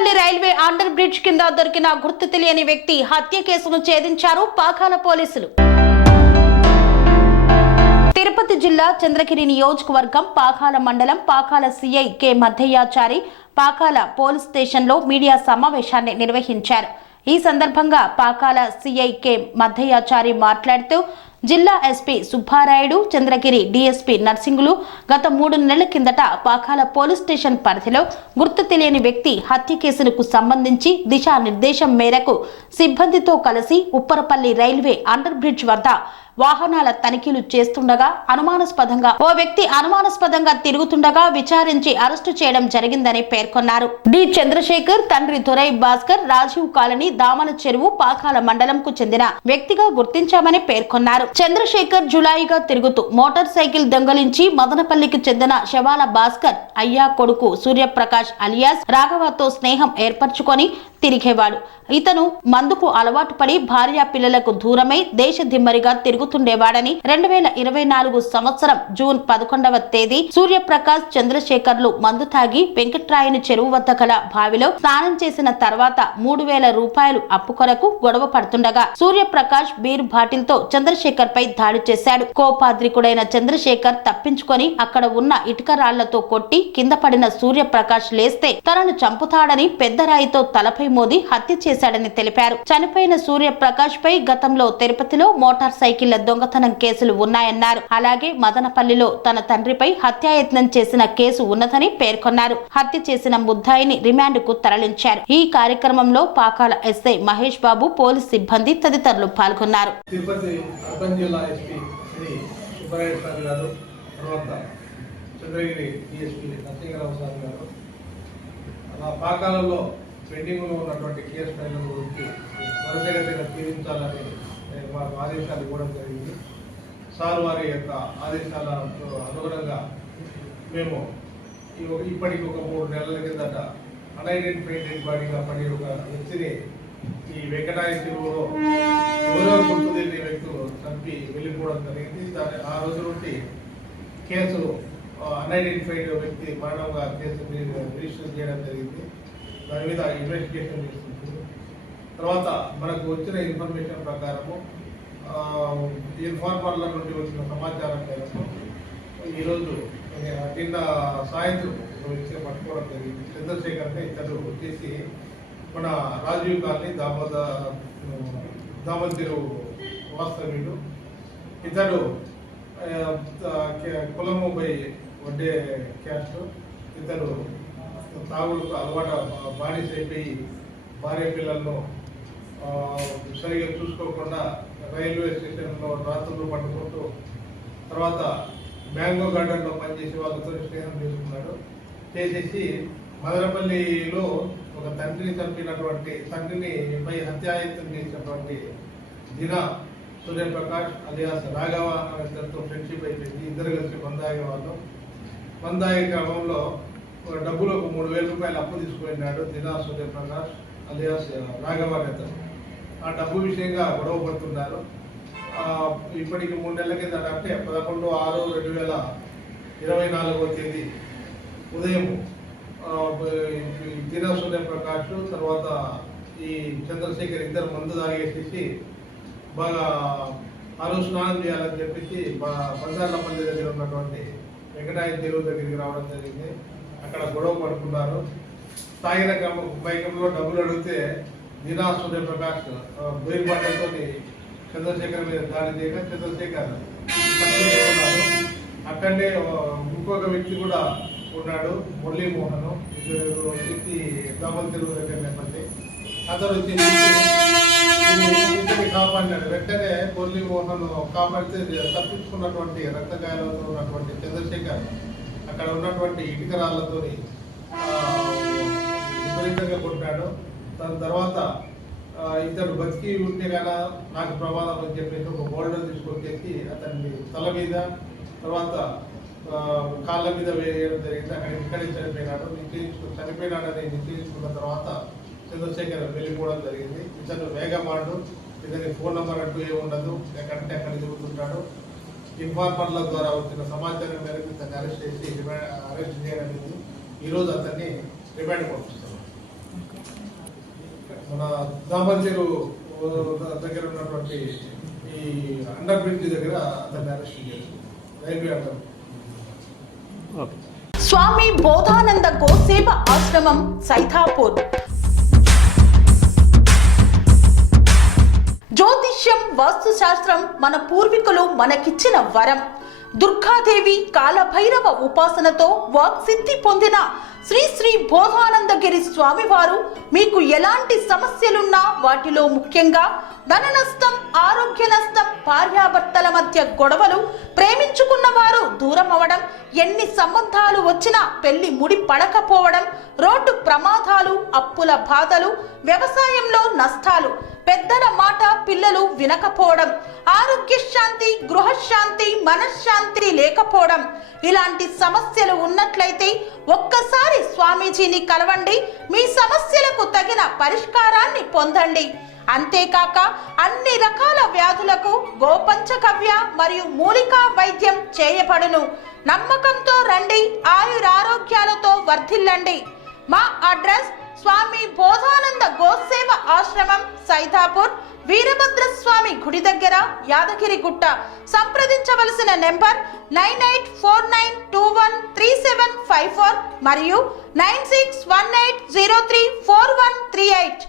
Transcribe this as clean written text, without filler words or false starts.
Madanapalle railway under bridge కింద దొరికిన గుర్తు తెలియని వ్యక్తి హత్య కేసును ఛేదించారు పాకాల పోలీసులు. తిరుపతి జిల్లా చంద్రగిరి నియోజకవర్గం పాకాల మండలం Pakala CI K Maddayyachari Pakala police స్టేషన్లో మీడియా సమావేశాన్ని నిర్వహించారు. ఈ సందర్భంగా పాకాల సిఐ కె మద్దయ్యాచారి మాట్లాడుతూ జిల్లా ఎస్పీ సుబ్బారాయుడు, చంద్రగిరి డీఎస్పీ నర్సింగులు గత 3 నెలల కిందట పాకాల పోలీస్ స్టేషన్ పరిధిలో గుర్తు తెలియని వ్యక్తి హత్య కేసులకు సంబంధించి దిశానిర్దేశం మేరకు సిబ్బందితో కలిసి ఉప్పరపల్లి రైల్వే అండర్ బ్రిడ్జ్ వద్ద వాహనాల తనిఖీలు చేస్తుండగా ఓ వ్యక్తి అనుమానాస్పదంగా తిరుగుతుండగా విచారించి అరెస్టు చేయడం జరిగిందని పేర్కొన్నారు. డి చంద్రశేఖర్ తండ్రి దొరై భాస్కర్ రాజీవ్ కాలనీ దామల చెరువు పాకాల మండలంకు చెందిన వ్యక్తిగా గుర్తించామని పేర్కొన్నారు. చంద్రశేఖర్ జులాయిగా తిరుగుతూ మోటార్ సైకిల్ దొంగలించి మదనపల్లికి చెందిన శవాల భాస్కర్ అయ్యా కొడుకు సూర్యప్రకాష్ అలియాస్ రాఘవతో స్నేహం ఏర్పరచుకొని తిరిగేవాడు. ఇతను మందుకు అలవాటు పడి భార్య పిల్లలకు దూరమై దేశదిమ్మరిగా తిరుగుతుండేవాడని 2024 సంవత్సరం జూన్ 11వ తేదీ సూర్యప్రకాష్ చంద్రశేఖర్లు మందు తాగి వెంకట్రాయని చెరువు వద్ద గల బావిలో స్నానం చేసిన తర్వాత 3000 రూపాయలు అప్పు కొరకు గొడవ పడుతుండగా సూర్యప్రకాష్ బీర్ బాటిల్తో చంద్రశేఖర్ పై దాడి చేశాడు. కోపాద్రికుడైన చంద్రశేఖర్ తప్పించుకొని అక్కడ ఉన్న ఇటుక రాళ్లతో కొట్టి కింద పడిన సూర్యప్రకాష్ లేస్తే తనను చంపుతాడని పెద్ద రాయితో తలపై మోది హత్య చేశాడని తెలిపారు. చనిపోయిన సూర్యప్రకాష్ పై గతంలో తిరుపతిలో మోటార్ సైకిళ్ల దొంగతనం కేసులు ఉన్నాయన్నారు. అలాగే మదనపల్లిలో తన తండ్రిపై హత్యాయత్నం చేసిన కేసు ఉన్నదని పేర్కొన్నారు. హత్య చేసిన ముద్దాయిని రిమాండ్ కు తరలించారు. ఈ కార్యక్రమంలో పాకాల ఎస్ఐ మహేష్ బాబు, పోలీస్ సిబ్బంది తదితరులు పాల్గొన్నారు. పెండింగ్లో ఉన్నటువంటి కేసు ఫైళ్ళ గురించి త్వరితగతిన తీరించాలని మాకు ఆదేశాలు ఇవ్వడం జరిగింది. సార్ వారి యొక్క ఆదేశాలకు అనుగుణంగా మేము ఇప్పటికి ఒక 3 నెలల కిందట అన్ఐడెంటిఫైడ్ డెడ్ బాడీగా పడి ఒక వ్యక్తిని ఈ వెంకటాయ చెరువులో ఎవరో గుర్తు తెలియని వ్యక్తులు చంపి వెళ్ళిపోవడం జరిగింది. ఆ రోజు నుండి కేసు అన్ఐడెంటిఫైడ్ వ్యక్తి మరణంగా కేసు రిజిస్టర్ చేయడం జరిగింది. దాని మీద ఇన్వెస్టిగేషన్ చేస్తుంది. తర్వాత మనకు వచ్చిన ఇన్ఫర్మేషన్ ప్రకారము ఇన్ఫార్మర్ల నుండి వచ్చిన సమాచారం మేరకు ఈరోజు నిన్న సాయంత్రం వచ్చి పట్టుకోవడం జరిగింది. చంద్రశేఖర్ని ఇతడు వచ్చేసి మన రాజీవ్ కాలనీ దామల చెరువు వాస్తవ్యుడు. ఇతడు కులము పై వడ్డే క్యాస్ట్. ఇతడు తాగుడుకు అలవాటు బానిస అయిపోయి భార్య పిల్లలను సరిగా చూసుకోకుండా రైల్వే స్టేషన్లో రాత్రులు పట్టుకుంటూ తర్వాత మ్యాంగో గార్డెన్లో పనిచేసే వాళ్ళతో స్నేహం చేసుకున్నాడు. చేసేసి మదనపల్లిలో ఒక తండ్రిని చంపినటువంటి తండ్రిని పై హత్యాయత్నం చేసినటువంటి దినా సూర్యప్రకాష్ అలియాస్ రాఘవ అనే ఇద్దరితో ఫ్రెండ్షిప్ అయిపోయింది. ఇద్దరు కలిసి మందాగే వాళ్ళు. మందాగే క్రమంలో డబ్బులు ఒక 3000 రూపాయలు అప్పు తీసుకుపోయినాడు దినా సూర్యప్రకాష్ అలియాస్ రాఘవ నేత. ఆ డబ్బు విషయంగా గొడవ పడుతున్నారు. ఇప్పటికి 3 నెలల కింద అంటే 11/6/2024 తేదీ ఉదయం దినా సూర్యప్రకాష్ తర్వాత ఈ చంద్రశేఖర్ ఇద్దరు మందు తాగేసేసి బాగా స్నానం చేయాలని చెప్పేసి బంజార్లపల్లి దగ్గర ఉన్నటువంటి వెంకటాయ చెరువు దగ్గరికి రావడం జరిగింది. అక్కడ గొడవ పడుతున్నారు. తాగిన బైకంలో డబ్బులు అడిగితే దినా సూర్యప్రకాష్ బోయిపాటలతో చంద్రశేఖర్ మీద దాడి చేయగా చంద్రశేఖర్ అక్కడనే ఇంకొక వ్యక్తి కూడా ఉన్నాడు, మురళీమోహన్. వ్యక్తి దామల చెరువు దగ్గర నేపథ్యం అతను వచ్చి కాపాడినాడు. వెంటనే మురళీమోహన్ కాపాడితే తప్పించుకున్నటువంటి రక్తగాయాలతో ఉన్నటువంటి చంద్రశేఖర్ అక్కడ ఉన్నటువంటి ఇటుక రాళ్లతో విపరీతంగా కొట్టాడు. దాని తర్వాత ఇతడు బతికి ఉంటే కదా నాకు ప్రమాదం అని చెప్పేసి ఒక బోల్డర్ తీసుకొచ్చేసి అతన్ని తల మీద తర్వాత కాళ్ళ మీద వేయడం జరిగింది. అక్కడ ఇక్కడే చనిపోయినాడని నిశ్చయించుకున్న తర్వాత చంద్రశేఖర్ వెళ్ళిపోవడం జరిగింది. ఇతను వేగమాడు, ఇతని ఫోన్ నెంబర్ అంటూ ఏమి ఉండదు, ఎక్కడంటే అక్కడ తిరుగుతుంటాడు. ఇన్ఫార్మర్ల ద్వారా వచ్చిన సమాచారం మేరకు ఇతన్ని అరెస్ట్ చేయడం జరిగింది. ఈరోజు అతన్ని రిమాండ్ పంపిస్తాం. మన దామర్చెరు దగ్గర ఉన్నటువంటి ఈ అండర్ బ్రిడ్జ్ దగ్గర అతన్ని అరెస్ట్ చేశారు, రైల్వే అండర్. స్వామి బోధానంద గోసేవ ఆశ్రమం సైథాపూర్. జ్యోతిష్యం, వాస్తుశాస్త్రం మన పూర్వీకులు మనకిచ్చిన వరం. దుర్గాదేవి, కాలభైరవ ఉపాసనతో వాక్సిద్ధి పొందిన శ్రీ శ్రీ బోధానందగిరి స్వామివారు మీకు ఎలాంటి సమస్యలున్నా, వాటిలో ముఖ్యంగా ధన నష్టం, ఆరోగ్య నష్టం, భార్యాభర్తల మధ్య గొడవలు, ప్రేమించుకున్న వారు దూరం అవడం, ఎన్ని సంబంధాలు వచ్చినా పెళ్లి ముడి పడకపోవడం, రోడ్డు ప్రమాదాలు, అప్పుల బాధలు, వ్యవసాయంలో నష్టాలు, పెద్దల మాట పిల్లలు వినకపోవడం, ఆరోగ్య శాంతి, గృహశాంతి, మనశ్శాంతి లేకపోవడం, ఇలాంటి సమస్యలు ఉన్నట్లయితే ఒక్కసారి స్వామీజీని కలవండి. మీ సమస్యలకు తగిన పరిష్కారాన్ని పొందండి. అంతేకాక అన్ని రకాల వ్యాధులకు గోపంచగవ్య మరియు మూలికా వైద్యం చేయబడును. నమ్మకంతో రండి, ఆయురారోగ్యాలతో వర్ధిల్లండి. మా అడ్రస్ స్వామి బోధానంద గోసేవ ఆశ్రమం సైథాపూర్, వీరభద్రస్వామి గుడి దగ్గర, యాదగిరిగుట్ట. సంప్రదించవలసిన నెంబర్ 9849213754 మరియు 9618034138.